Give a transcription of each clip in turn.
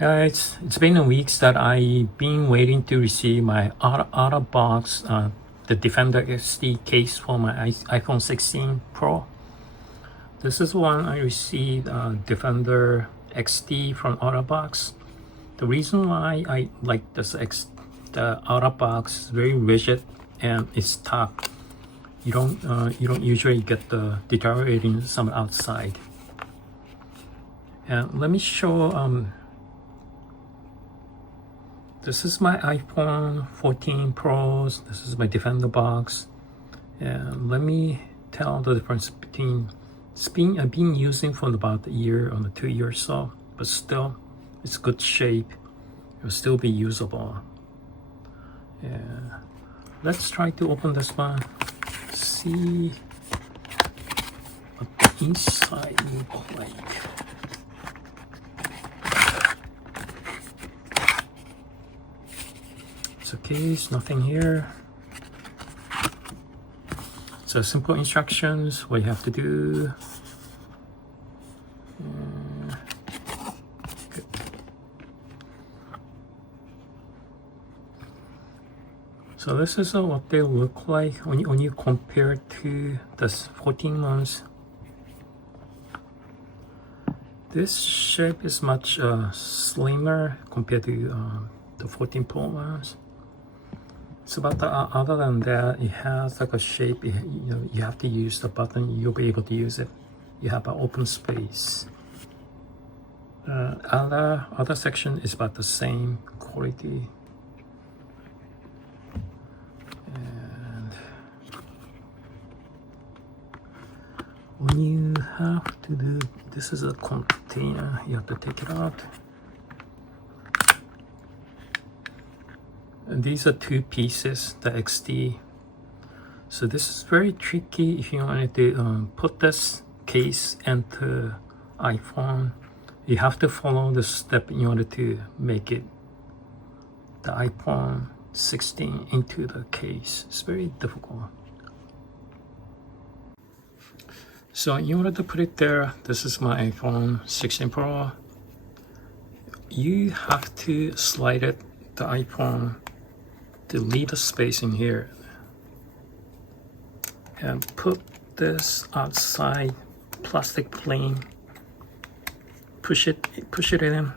It's been a week that I've been waiting to receive my OtterBox the Defender XT case for my iPhone 16 Pro. This is one I received Defender XT from OtterBox. The reason why I like the OtterBox is very rigid and it's tough. You don't usually get the deteriorating some outside. And let me show. This is my iPhone 14 Pro. This is my Defender box. And let me tell the difference between I've been using for about a year or 2 years so, but still it's good shape. It will still be usable. Yeah. Let's try to open this one. See what the inside looks like. Okay, there's nothing here. So simple instructions, what you have to do. Good. So this is what they look like when you compare to the 14 months. This shape is much slimmer compared to the 14 Pro ones. So, but other than that, it has like a shape. You have to use the button. You'll be able to use it. You have an open space. Other section is about the same quality. And when you have to do, this is a container. You have to take it out. And these are two pieces, the XT. So this is very tricky if you wanted to put this case into iPhone. You have to follow the step in order to make it the iPhone 16 into the case. It's very difficult. So in order to put it there, this is my iPhone 16 Pro. You have to slide it, the iPhone, to leave a space in here and put this outside plastic plane, push it in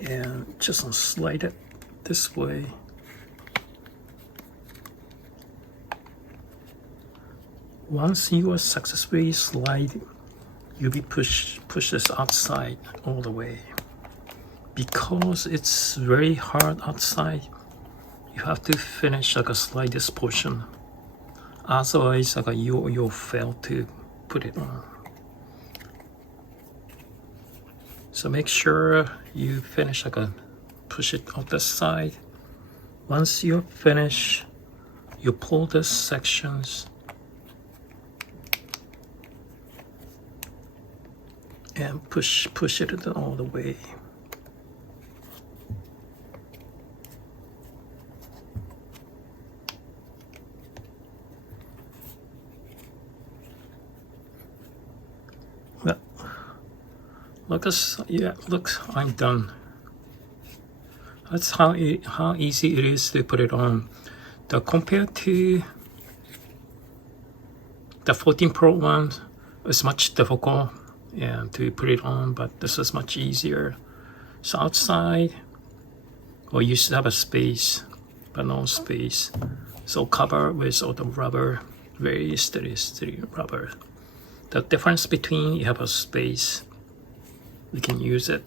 and just slide it this way. Once you are successfully slide, you'll be push this outside all the way. Because it's very hard outside, you have to finish slide this portion. Otherwise, you'll fail to put it on. So make sure you finish push it on this side. Once you finish, you pull these sections and push it all the way. Look, I'm done. That's how easy it is to put it on. Compared to the 14 Pro one, it's much difficult to put it on, but this is much easier. So outside, well, you should have a space, but no space. So cover with all the rubber, very steady rubber. The difference between you have a space, you can use it.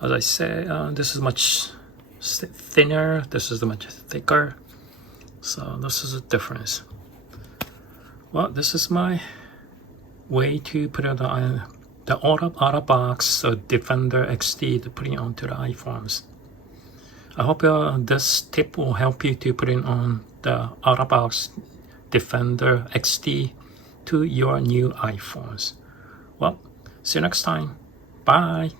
As I said, this is much thinner, this is much thicker. So this is a difference. Well, this is my way to put it on the OtterBox Defender XT to put it onto the iPhones. I hope this tip will help you to put it on the OtterBox Defender XT to your new iPhones. Well, see you next time. Bye.